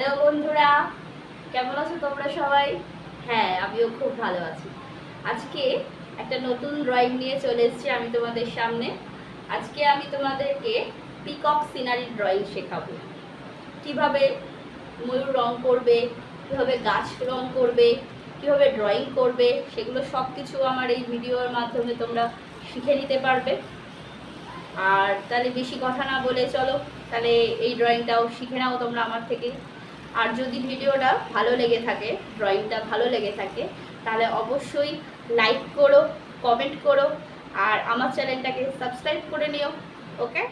Hello বন্ধুরা, কেমন আছো তোমরা সবাই? হ্যাঁ, আমিও খুব ভালো আছি। আজকে একটা নতুন ড্রয়িং নিয়ে চলে এসেছি আমি তোমাদের সামনে। আজকে আমি তোমাদেরকে পিকক সিনারি ড্রয়িং শেখাবো। কিভাবে ময়ূর রং করবে, কিভাবে গাছ রং করবে, কিভাবে ড্রয়িং করবে, সেগুলো সব কিছু আমার এই ভিডিওর মাধ্যমে তোমরা শিখে নিতে পারবে। আর তাহলে বেশি কথা না বলে চলো তাহলে এই ড্রয়িংটাও শিখে নাও তোমরা আমার থেকে। আর যদি ভিডিওটা ভালো লেগে থাকে, ড্রয়িংটা ভালো লেগে থাকে, তাহলে অবশ্যই লাইক করো, কমেন্ট করো আর আমার চ্যানেলটাকে সাবস্ক্রাইব করে নিও। ওকে।